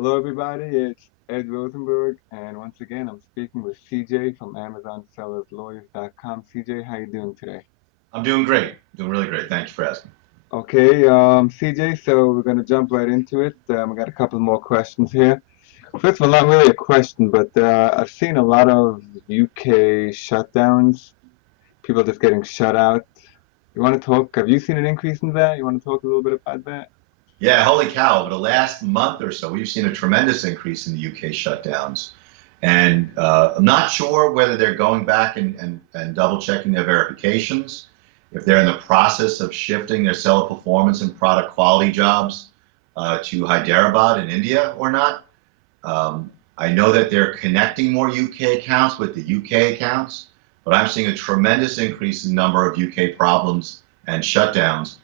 Hello, everybody. It's Ed Rosenberg, and once again, I'm speaking with CJ from AmazonSellersLawyers.com. CJ, how you doing today? I'm doing great. Doing really great. Thank you for asking. Okay, CJ, so we're going to jump right into it. We got a couple more questions here. First of all, not really a question, but I've seen a lot of UK shutdowns, people just getting shut out. You want to talk? Have you seen an increase in that? You want to talk a little bit about that? Yeah, holy cow. Over the last month or so, we've seen a tremendous increase in the UK shutdowns. And I'm not sure whether they're going back and double checking their verifications, if they're in the process of shifting their seller performance and product quality jobs to Hyderabad in India or not. I know that they're connecting more UK accounts with the UK accounts, but I'm seeing a tremendous increase in the number of UK problems and shutdowns.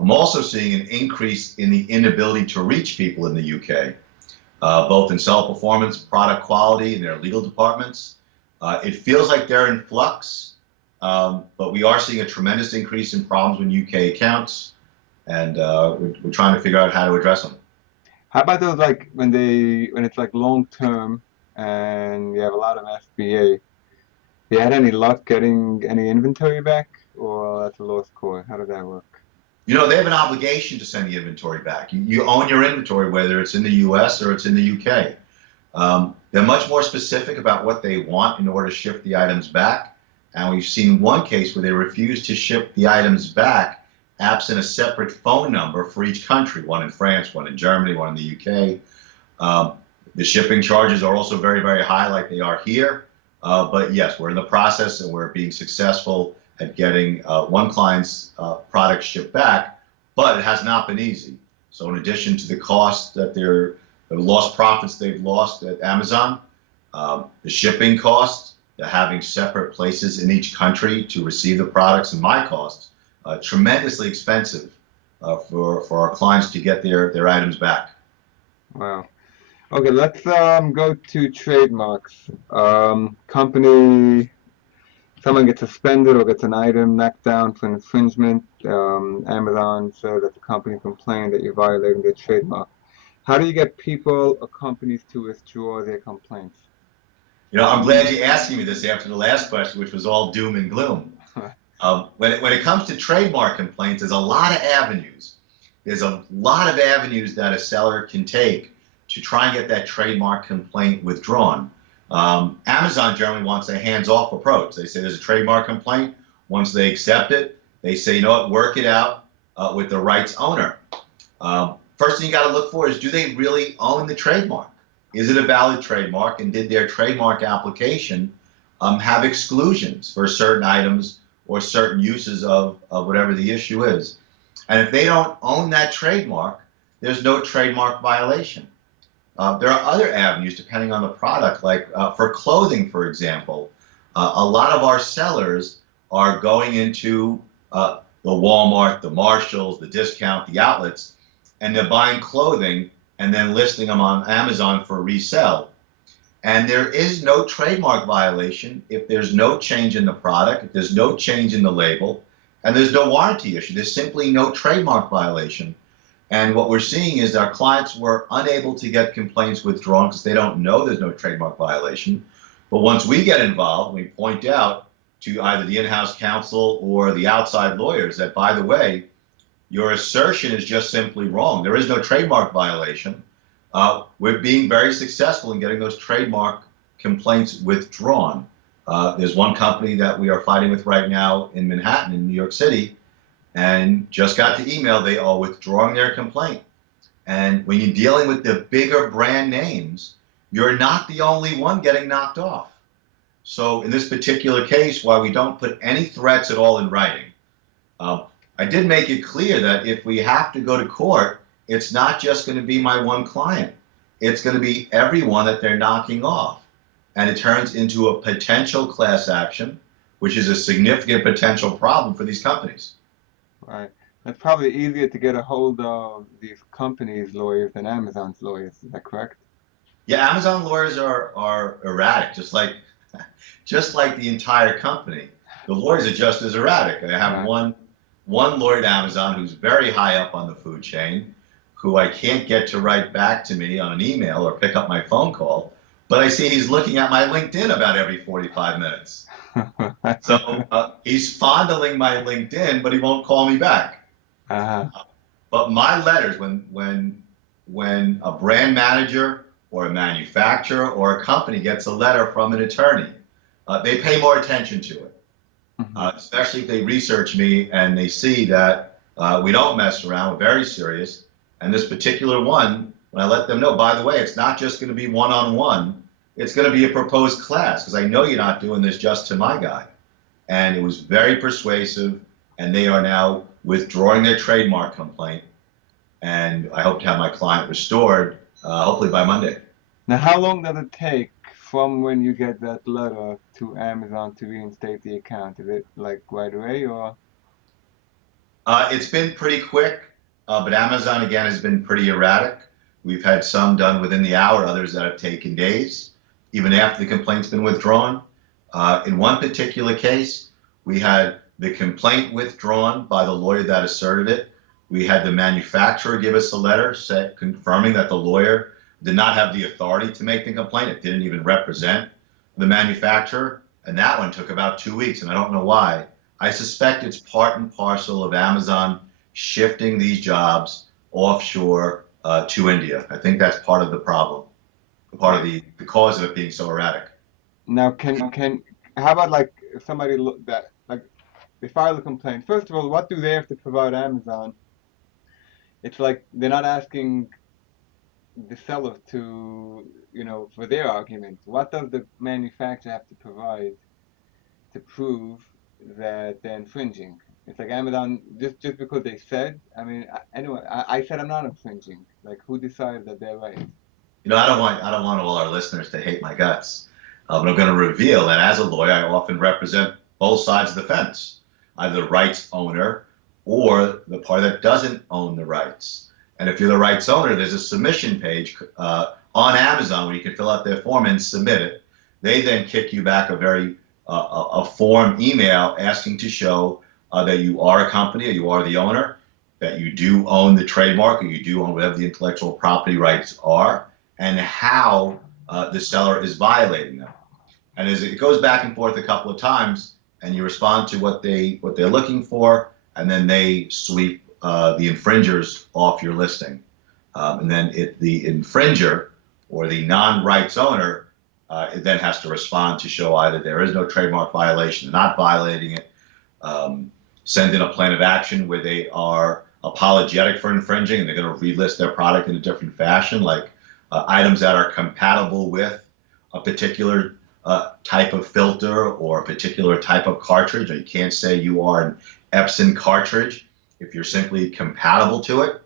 I'm also seeing an increase in the inability to reach people in the UK, both in seller performance, product quality, and their legal departments. It feels like they're in flux, but we are seeing a tremendous increase in problems with UK accounts, and we're trying to figure out how to address them. How about those like when it's like long term and you have a lot of FBA? You had any luck getting any inventory back, or that's a lost cause? How did that work? You know, they have an obligation to send the inventory back. You own your inventory, whether it's in the US or it's in the UK. They're much more specific about what they want in order to ship the items back. And we've seen one case where they refused to ship the items back absent a separate phone number for each country, one in France, one in Germany, one in the UK. The shipping charges are also very, very high, like they are here. But yes, we're in the process and we're being successful at getting one client's product shipped back, but it has not been easy. So in addition to the cost that the lost profits they've lost at Amazon, the shipping costs, the having separate places in each country to receive the products, and my costs, tremendously expensive for our clients to get their items back. Wow. Okay, let's go to trademarks. Company, someone gets suspended or gets an item knocked down for infringement. Amazon says that the company complained that you're violating their trademark. How do you get people or companies to withdraw their complaints? You know, I'm glad you're asking me this after the last question, which was all doom and gloom. When it comes to trademark complaints, there's a lot of avenues. There's a lot of avenues that a seller can take to try and get that trademark complaint withdrawn. Amazon generally wants a hands-off approach. They say there's a trademark complaint. Once they accept it, they say, you know what, work it out with the rights owner. First thing you got to look for is, do they really own the trademark? Is it a valid trademark? And did their trademark application have exclusions for certain items or certain uses of whatever the issue is? And if they don't own that trademark, there's no trademark violation. There are other avenues depending on the product, like for clothing, for example. A lot of our sellers are going into the Walmart, the Marshalls, the discount, the outlets, and they're buying clothing and then listing them on Amazon for resale. And there is no trademark violation if there's no change in the product, if there's no change in the label, and there's no warranty issue. There's simply no trademark violation. And what we're seeing is our clients were unable to get complaints withdrawn because they don't know there's no trademark violation. But once we get involved, we point out to either the in-house counsel or the outside lawyers that, by the way, your assertion is just simply wrong. There is no trademark violation. We're being very successful in getting those trademark complaints withdrawn. There's one company that we are fighting with right now in Manhattan, in New York City, and just got the email they are withdrawing their complaint. And when you're dealing with the bigger brand names, you're not the only one getting knocked off. So in this particular case, while we don't put any threats at all in writing, I did make it clear that if we have to go to court, it's not just going to be my one client. It's going to be everyone that they're knocking off. And it turns into a potential class action, which is a significant potential problem for these companies. Right. It's probably easier to get a hold of these companies' lawyers than Amazon's lawyers. Is that correct? Yeah, Amazon lawyers are erratic, just like the entire company. The lawyers are just as erratic. I have Right. one lawyer at Amazon who's very high up on the food chain, who I can't get to write back to me on an email or pick up my phone call, but I see he's looking at my LinkedIn about every 45 minutes. So he's fondling my LinkedIn, but he won't call me back. Uh-huh. But my letters, when a brand manager or a manufacturer or a company gets a letter from an attorney, they pay more attention to it. Especially if they research me and they see that we don't mess around, we're very serious. And this particular one, when I let them know, by the way, it's not just going to be one-on-one, it's going to be a proposed class, because I know you're not doing this just to my guy. And it was very persuasive, and they are now withdrawing their trademark complaint. And I hope to have my client restored, hopefully by Monday. Now, how long does it take from when you get that letter to Amazon to reinstate the account? Is it like right away, or? It's been pretty quick, but Amazon, again, has been pretty erratic. We've had some done within the hour, others that have taken days, even after the complaint's been withdrawn. In one particular case, we had the complaint withdrawn by the lawyer that asserted it. We had the manufacturer give us a letter confirming that the lawyer did not have the authority to make the complaint. It didn't even represent the manufacturer. And that one took about 2 weeks, and I don't know why. I suspect it's part and parcel of Amazon shifting these jobs offshore to India. I think that's part of the problem, part of the cause of it being so erratic. Now, how about like if somebody they file a complaint? First of all, what do they have to provide Amazon? It's like they're not asking the seller to, for their argument. What does the manufacturer have to provide to prove that they're infringing? It's like Amazon, just because they said, anyway, I said I'm not infringing. Like, who decided that they're right? I don't want all our listeners to hate my guts, but I'm going to reveal that as a lawyer, I often represent both sides of the fence, either the rights owner or the party that doesn't own the rights. And if you're the rights owner, there's a submission page on Amazon where you can fill out their form and submit it. They then kick you back a form email asking to show that you are a company or you are the owner, that you do own the trademark or you do own whatever the intellectual property rights are, and how the seller is violating them. And as it goes back and forth a couple of times, and you respond to what they're looking for, and then they sweep the infringers off your listing. And then the infringer or the non-rights owner it then has to respond to show either there is no trademark violation, they're not violating it, send in a plan of action where they are apologetic for infringing and they're going to relist their product in a different fashion, like items that are compatible with a particular type of filter or a particular type of cartridge. You can't say you are an Epson cartridge if you're simply compatible to it.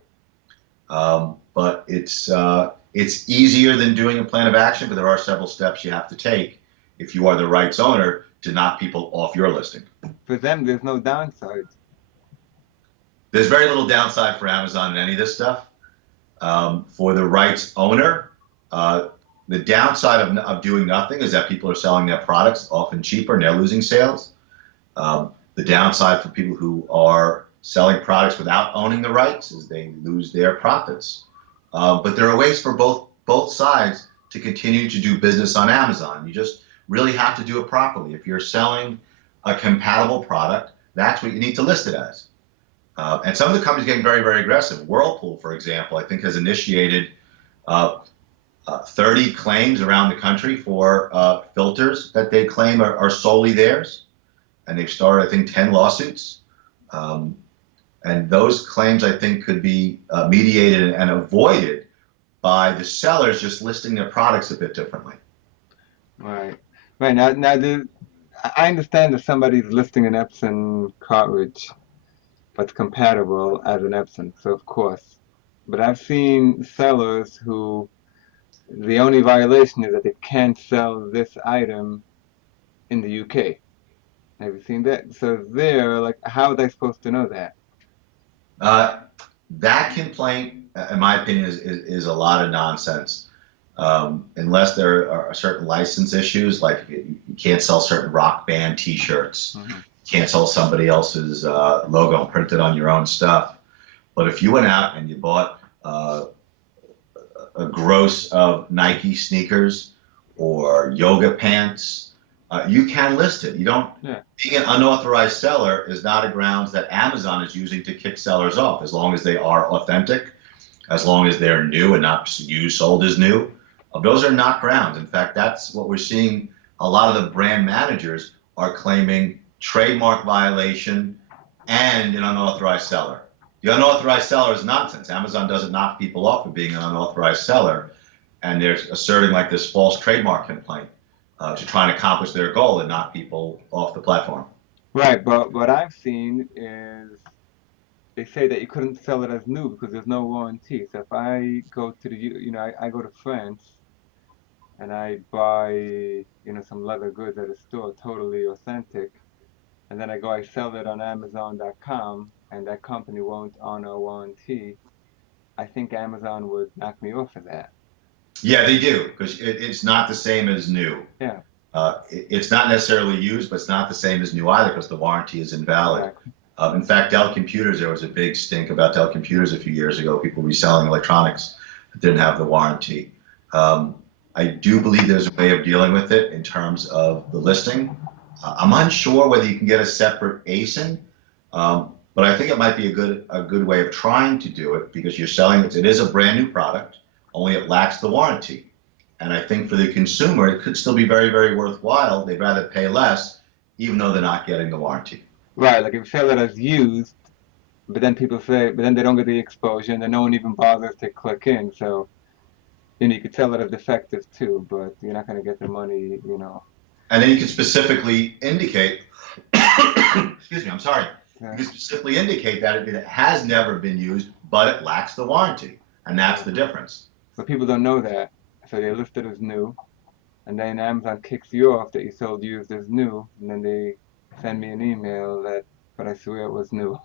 But it's easier than doing a plan of action, but there are several steps you have to take if you are the rights owner to knock people off your listing. For them, there's no downside. There's very little downside for Amazon in any of this stuff. For the rights owner, the downside of doing nothing is that people are selling their products often cheaper and they're losing sales. The downside for people who are selling products without owning the rights is they lose their profits. But there are ways for both sides to continue to do business on Amazon. You just really have to do it properly. If you're selling a compatible product, that's what you need to list it as. And some of the companies are getting very, very aggressive. Whirlpool, for example, I think has initiated 30 claims around the country for filters that they claim are solely theirs. And they've started, I think, 10 lawsuits. And those claims, I think, could be mediated and avoided by the sellers just listing their products a bit differently. Right. Now I understand that somebody's listing an Epson cartridge that's compatible as an Epson, so of course. But I've seen sellers who the only violation is that they can't sell this item in the UK. Have you seen that? So they're like, how are they supposed to know that? That complaint, in my opinion, is a lot of nonsense. Unless there are certain license issues, like you can't sell certain rock band T-shirts, you can't sell somebody else's logo and print it on your own stuff. But if you went out and you bought uh, a gross of Nike sneakers or yoga pants, you can list it. You don't. Yeah. Being an unauthorized seller is not a grounds that Amazon is using to kick sellers off, as long as they are authentic, as long as they're new and not used, sold as new. Those are not grounds. In fact, that's what we're seeing. A lot of the brand managers are claiming trademark violation and an unauthorized seller. The unauthorized seller is nonsense. Amazon doesn't knock people off for being an unauthorized seller, and they're asserting like this false trademark complaint to try and accomplish their goal and knock people off the platform. Right, but what I've seen is they say that you couldn't sell it as new because there's no warranty. So if I go to I go to France and I buy, some leather goods at a store, totally authentic, and then I sell it on Amazon.com, and that company won't honor a warranty, I think Amazon would knock me off of that. Yeah, they do, because it's not the same as new. Yeah, It's not necessarily used, but it's not the same as new either, because the warranty is invalid. exactly. In fact, Dell Computers, there was a big stink about Dell Computers a few years ago, people reselling electronics that didn't have the warranty. I do believe there's a way of dealing with it in terms of the listing. I'm unsure whether you can get a separate ASIN, but I think it might be a good way of trying to do it, because you're selling it. It is a brand new product, only it lacks the warranty. And I think for the consumer, it could still be very, very worthwhile. They'd rather pay less, even though they're not getting the warranty. Right, like if you sell it as used, but then but then they don't get the exposure, and then no one even bothers to click in. So, you could sell it as defective too, but you're not going to get the money. And then you can specifically indicate, excuse me, I'm sorry. Yeah. You can specifically indicate that it has never been used, but it lacks the warranty. And that's the difference. But people don't know that, so they list it as new, and then Amazon kicks you off that you sold used as new, and then they send me an email but I swear it was new.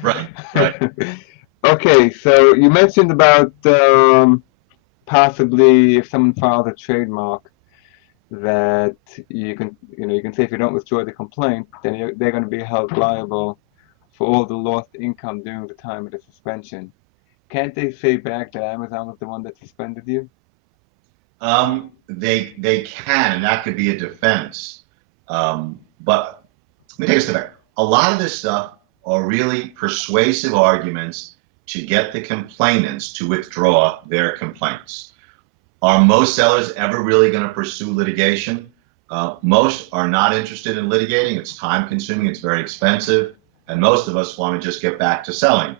Right, right. Okay, so you mentioned about possibly if someone files a trademark that you can say if you don't withdraw the complaint, then they're going to be held liable for all the lost income during the time of the suspension. Can't they say back that Amazon was the one that suspended you? They can, and that could be a defense. But let me take a step back. A lot of this stuff are really persuasive arguments to get the complainants to withdraw their complaints. Are most sellers ever really going to pursue litigation? Most are not interested in litigating. It's time consuming, it's very expensive, and most of us want to just get back to selling.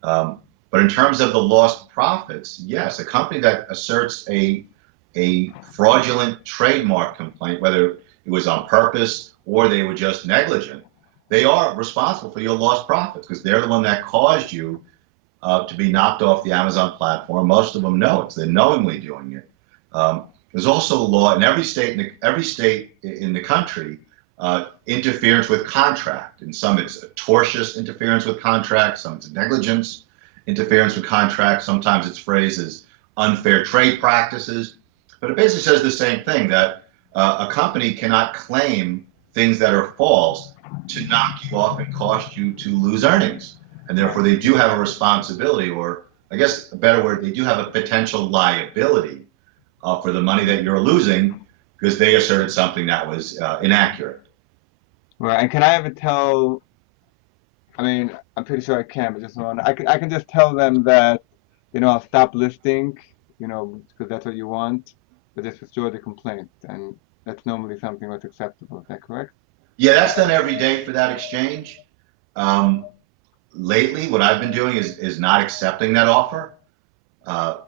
But in terms of the lost profits, yes, a company that asserts a fraudulent trademark complaint, whether it was on purpose or they were just negligent, they are responsible for your lost profits, because they're the one that caused you to be knocked off the Amazon platform. Most of them know it. They're knowingly doing it. There's also a law in every state in the country, interference with contract. In some it's tortious interference with contract, some it's negligence interference with contract, sometimes it's phrased as unfair trade practices. But it basically says the same thing, that a company cannot claim things that are false to knock you off and cost you to lose earnings. And therefore they do have a responsibility, or I guess a better word, they do have a potential liability for the money that you're losing, because they asserted something that was inaccurate. Right, and can I ever tell? I mean, I'm pretty sure I can, but I can just tell them that, I'll stop listing, because that's what you want, but just withdraw the complaint, and that's normally something that's acceptable. Is that correct? Yeah, that's done every day for that exchange. Lately, what I've been doing is not accepting that offer,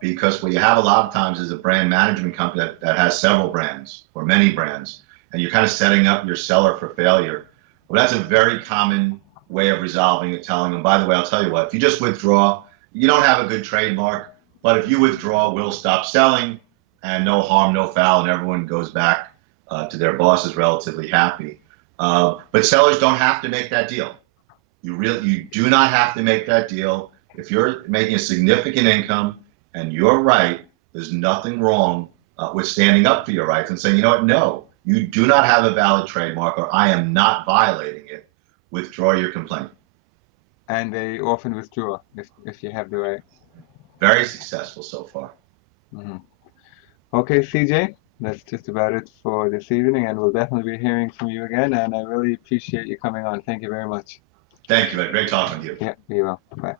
because what you have a lot of times is a brand management company that has several brands or many brands, and you're kind of setting up your seller for failure. Well, that's a very common way of resolving it, telling them, by the way, I'll tell you what, if you just withdraw, you don't have a good trademark, but if you withdraw, we'll stop selling, and no harm, no foul, and everyone goes back to their bosses relatively happy. But sellers don't have to make that deal. You do not have to make that deal. If you're making a significant income and you're right, there's nothing wrong with standing up for your rights and saying, you know what, no, you do not have a valid trademark, or I am not violating it. Withdraw your complaint. And they often withdraw if you have the right. Very successful so far. Mhm. Okay, CJ, that's just about it for this evening, and we'll definitely be hearing from you again. And I really appreciate you coming on. Thank you very much. Thank you, Ed. Great talking to you. Yeah, be well. Bye.